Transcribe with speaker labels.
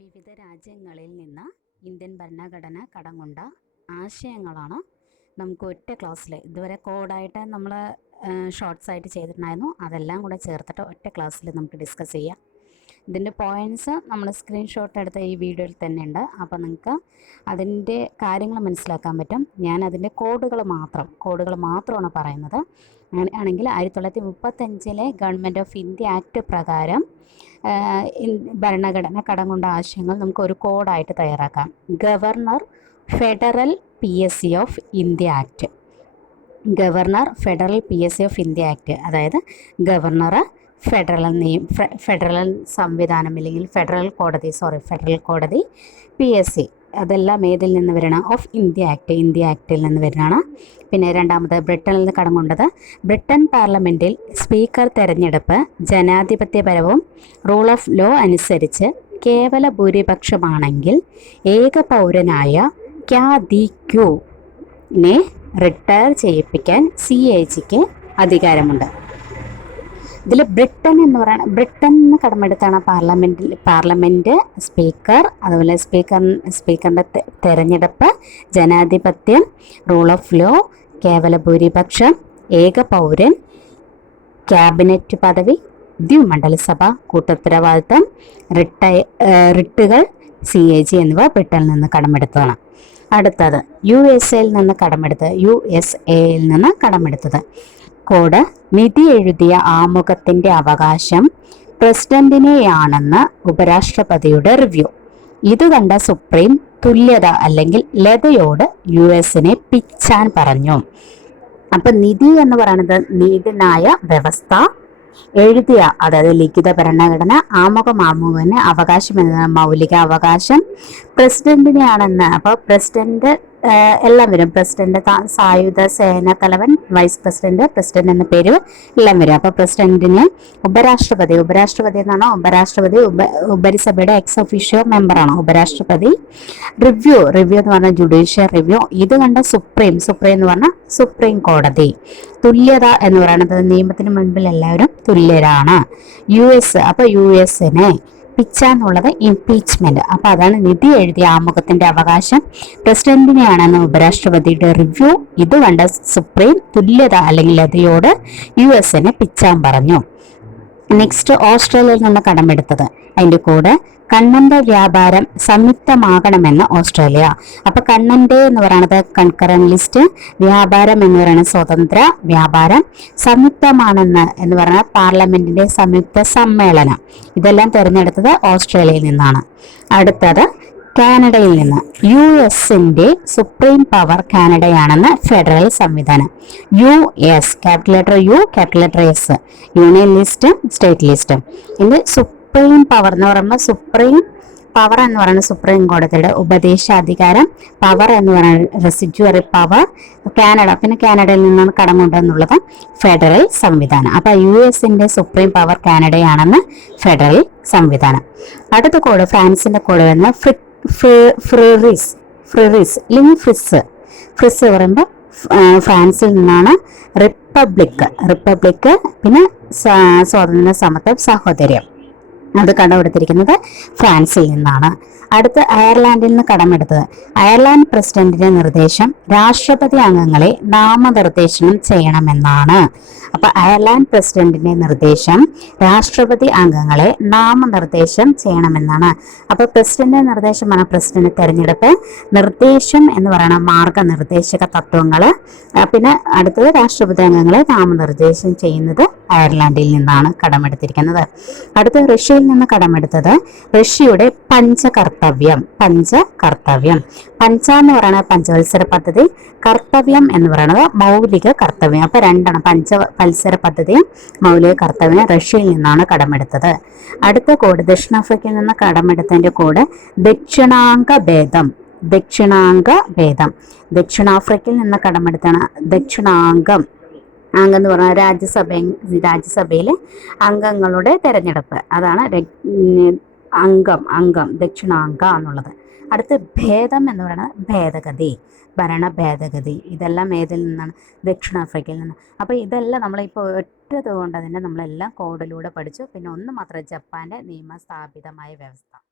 Speaker 1: വിവിധ രാജ്യങ്ങളിൽ നിന്ന് ഇന്ത്യൻ ഭരണഘടന കടങ്ങുണ്ട ആശയങ്ങളാണ് നമുക്ക് ഒറ്റ ക്ലാസ്സിൽ ഇതുവരെ കോഡായിട്ട് നമ്മൾ ഷോർട്സ് ആയിട്ട് ചെയ്തിട്ടുണ്ടായിരുന്നു. അതെല്ലാം കൂടെ ചേർത്തിട്ട് ഒറ്റ ക്ലാസ്സിൽ നമുക്ക് ഡിസ്കസ് ചെയ്യാം. ഇതിന്റെ പോയിന്റ്സ് നമ്മൾ സ്ക്രീൻഷോട്ട് എടുത്ത ഈ വീഡിയോയിൽ തന്നെ ഉണ്ട് അപ്പോൾ നിങ്ങൾക്ക് അതിന്റെ കാര്യങ്ങൾ മനസ്സിലാക്കാൻ പറ്റും. ഞാൻ അതിന്റെ കോഡുകൾ മാത്രം കോഡുകൾ മാത്രമാണ് പറയുന്നത്. അങ്ങനെയാണെങ്കിൽ ആയിരത്തി തൊള്ളായിരത്തി മുപ്പത്തഞ്ചിലെ ഗവൺമെന്റ് ഓഫ് ഇന്ത്യ ആക്ട് പ്രകാരം ഭരണഘടന കടം കൊണ്ട ആശയങ്ങൾ നമുക്ക് ഒരു കോഡായിട്ട് തയ്യാറാക്കാം. Governor federal P S C of India act governor federal P S C of India act അതായത് ഗവർണർ ഫെഡറൽ നിയം ഫെഡറൽ സംവിധാനം അല്ലെങ്കിൽ ഫെഡറൽ കോടതി സോറി ഫെഡറൽ കോടതി പി എസ് സി അതെല്ലാം ഏതിൽ നിന്ന് വരണം? ഓഫ് ഇന്ത്യ ആക്ട് ഇന്ത്യ ആക്ടിൽ നിന്ന് വരുന്നതാണ് പിന്നെ രണ്ടാമത് ബ്രിട്ടനിൽ നിന്ന് കടം കൊണ്ടത് ബ്രിട്ടൻ പാർലമെന്റിൽ സ്പീക്കർ തെരഞ്ഞെടുപ്പ് ജനാധിപത്യപരവും റൂൾ ഓഫ് ലോ അനുസരിച്ച് കേവല ഭൂരിപക്ഷമാണെങ്കിൽ ഏക പൗരനായ ക്യാ ദി ക്യൂ ക്യൂനെ റിട്ടയർ ചെയ്യിപ്പിക്കാൻ സി എ ജിക്ക് അധികാരമുണ്ട്. ഇതിൽ ബ്രിട്ടൻ എന്ന് പറയുന്ന ബ്രിട്ടൻ എന്ന് കടമെടുത്താണ് പാർലമെന്റിൽ പാർലമെന്റ് സ്പീക്കർ അതുപോലെ സ്പീക്കർ സ്പീക്കറിന്റെ തെരഞ്ഞെടുപ്പ് ജനാധിപത്യം റൂൾ ഓഫ് ലോ കേവല ഭൂരിപക്ഷം ഏക പൗരൻ ക്യാബിനറ്റ് പദവി ദ്വിമണ്ഡലസഭ കൂട്ടുത്തരവാദിത്തം റിട്ടയ റിട്ടയർ റിട്ടുകൾ സി എ ജി എന്നിവ ബ്രിട്ടനിൽ നിന്ന് കടമെടുത്തതാണ്. അടുത്തത് യു എസ് എയിൽ നിന്ന് കടമെടുത്തത് യു എസ് എയിൽ നിന്ന് കടമെടുത്തത്. കോഡ് നിധി എഴുതിയ ആമുഖത്തിന്റെ അവകാശം പ്രസിഡന്റിനെയാണെന്ന് ഉപരാഷ്ട്രപതിയുടെ റിവ്യൂ. ഇത് കണ്ട സുപ്രീം തുല്യത അല്ലെങ്കിൽ ലതയോട് യു എസിനെ പിച്ചാൻ പറഞ്ഞു. അപ്പം നിധി എന്ന് പറയുന്നത് നീതിനായ വ്യവസ്ഥ എഴുതിയ അതായത് ലിഖിത ഭരണഘടന ആമുഖം ആമുഖന് അവകാശം എന്ന മൗലിക അവകാശം പ്രസിഡന്റിനെയാണെന്ന് അപ്പോൾ പ്രസിഡന്റ് എല്ലാം വരും പ്രസിഡന്റ് സായുധ സേന തലവൻ വൈസ് പ്രസിഡന്റ് പ്രസിഡന്റ് എന്ന പേര് എല്ലാം വരും അപ്പോൾ പ്രസിഡന്റിനെ ഉപരാഷ്ട്രപതി ഉപരാഷ്ട്രപതി എന്നാണോ? ഉപരാഷ്ട്രപതി ഉപ ഉപരിസഭയുടെ എക്സ് ഒഫീഷ്യോ മെമ്പറാണ് ഉപരാഷ്ട്രപതി റിവ്യൂ റിവ്യൂ എന്ന് പറഞ്ഞാൽ ജുഡീഷ്യൽ റിവ്യൂ ഇത് കണ്ട സുപ്രീം സുപ്രീം എന്ന് പറഞ്ഞാൽ സുപ്രീം കോടതി. തുല്യത എന്ന് പറയുന്നത് നിയമത്തിന് മുൻപിൽ എല്ലാവരും തുല്യരാണ്. യു എസ് അപ്പൊ യു എസിനെ പിച്ച എന്നുള്ളത് ഇംപീച്ച്മെന്റ് അപ്പൊ അതാണ് നിധി എഴുതിയ ആമുഖത്തിന്റെ അവകാശം. പ്രസിഡന്റിനെയാണെന്ന് ഉപരാഷ്ട്രപതിയുടെ റിവ്യൂ ഇത് കണ്ട സുപ്രീം തുല്യത അല്ലെങ്കിൽ അതിയോട് യു എസിനെ പിച്ചാൻ പറഞ്ഞു. നെക്സ്റ്റ് ഓസ്ട്രേലിയയിൽ നിന്ന് കടമെടുത്തത്. അതിന്റെ കൂടെ കണ്ണന്റെ വ്യാപാരം സംയുക്തമാകണമെന്ന് ഓസ്ട്രേലിയ. അപ്പൊ കണ്ണന്റെ എന്ന് പറയുന്നത് കൺകറന്റ് ലിസ്റ്റ് വ്യാപാരം എന്ന് പറയുന്നത് സ്വതന്ത്ര വ്യാപാരം സംയുക്തമാണെന്ന് എന്ന് പറയുന്നത് പാർലമെന്റിന്റെ സംയുക്ത സമ്മേളനം. ഇതെല്ലാം തിരഞ്ഞെടുത്തത് ഓസ്ട്രേലിയയിൽ നിന്നാണ്. അടുത്തത് കാനഡയിൽ നിന്ന് യു എസിന്റെ സുപ്രീം പവർ കാനഡയാണെന്ന് ഫെഡറൽ സംവിധാനം. U S capital letter U capital letter S union ലിസ്റ്റും സ്റ്റേറ്റ് ലിസ്റ്റും. ഇത് സുപ്രീം പവർ എന്ന് പറയുമ്പോൾ സുപ്രീം പവർ എന്ന് പറയുന്നത് സുപ്രീം കോടതിയുടെ ഉപദേശാധികാരം പവർ എന്ന് പറയുന്നത് റെസിഡ്യൂറി പവർ കാനഡ പിന്നെ കാനഡയിൽ നിന്നാണ് കടമുണ്ടെന്നുള്ളത് ഫെഡറൽ സംവിധാനം. അപ്പൊ യു എസിന്റെ സുപ്രീം പവർ കാനഡയാണെന്ന് ഫെഡറൽ സംവിധാനം. അടുത്ത കോഡ് ഫ്രാൻസിന്റെ കോഡ് വരുന്നത് ഫ്രി ഫ്രി- ഫ്രിറിസ് ഫ്രിറിസ് ലിങ് ഫ്രിസ് ഫ്രിസ് പറയുമ്പോൾ ഫ്രാൻസിൽ നിന്നാണ് റിപ്പബ്ലിക് റിപ്പബ്ലിക് പിന്നെ സ്വാതന്ത്ര്യ സമത്വം സഹോദര്യം. അത് കണ്ടുപിടുത്തിരിക്കുന്നത് ഫ്രാൻസിൽ നിന്നാണ്. അടുത്ത് അയർലാൻഡിൽ നിന്ന് കടമെടുത്തത്. അയർലാൻഡ് പ്രസിഡന്റിന്റെ നിർദ്ദേശം രാഷ്ട്രപതി അംഗങ്ങളെ നാമനിർദ്ദേശനം ചെയ്യണമെന്നാണ്. അപ്പൊ അയർലാൻഡ് പ്രസിഡന്റിന്റെ നിർദ്ദേശം രാഷ്ട്രപതി അംഗങ്ങളെ നാമനിർദ്ദേശം ചെയ്യണമെന്നാണ്. അപ്പൊ പ്രസിഡന്റിന്റെ നിർദ്ദേശമാണ് പ്രസിഡന്റ് തെരഞ്ഞെടുപ്പ് നിർദ്ദേശം എന്ന് പറയുന്ന മാർഗനിർദ്ദേശക തത്വങ്ങൾ പിന്നെ അടുത്തത് രാഷ്ട്രപതി അംഗങ്ങളെ നാമനിർദ്ദേശം ചെയ്യുന്നത് അയർലാൻഡിൽ നിന്നാണ് കടമെടുത്തിരിക്കുന്നത്. അടുത്ത റഷ്യയിൽ നിന്ന് കടമെടുത്തത് റഷ്യയുടെ പഞ്ചകർത്തവ്യം പഞ്ചകർത്തവ്യം പഞ്ച കർത്തവ്യം. പഞ്ച എന്ന് പറയുന്നത് പഞ്ചവത്സര പദ്ധതി കർത്തവ്യം എന്ന് പറയുന്നത് മൗലിക കർത്തവ്യം. അപ്പൊ രണ്ടാണ് പഞ്ച പദ്ധതി പദ്ധതിയും മൗലിക കർത്തവ്യം റഷ്യയിൽ നിന്നാണ് കടമെടുത്തത്. അടുത്ത കോഡ് ദക്ഷിണാഫ്രിക്കയിൽ നിന്ന് കടമെടുത്തതിന്റെ കോഡ് ദക്ഷിണാംഗ ഭേദം. ദക്ഷിണാംഗ ഭേദം. ദക്ഷിണാഫ്രിക്കയിൽ നിന്ന് കടമെടുത്താണ് ദക്ഷിണാംഗം. അംഗം എന്ന് പറഞ്ഞാൽ രാജ്യസഭ രാജ്യസഭയിലെ അംഗങ്ങളുടെ തെരഞ്ഞെടുപ്പ്. അതാണ് അംഗം അംഗം ദക്ഷിണാംഗ എന്നുള്ളത്. അടുത്ത് ഭേദം എന്ന് പറയുന്നത് ഭേദഗതി ഭരണ ഭേദഗതി ഇതെല്ലാം ഏതിൽ നിന്നാണ്? ദക്ഷിണാഫ്രിക്കയിൽ നിന്ന്. അപ്പോൾ ഇതെല്ലാം നമ്മളിപ്പോൾ ഒറ്റത് കൊണ്ട് തന്നെ നമ്മളെല്ലാം കോഡിലൂടെ പഠിച്ചു. പിന്നെ ഒന്ന് മാത്രം ജപ്പാന്റെ നിയമസ്ഥാപിതമായ വ്യവസ്ഥ.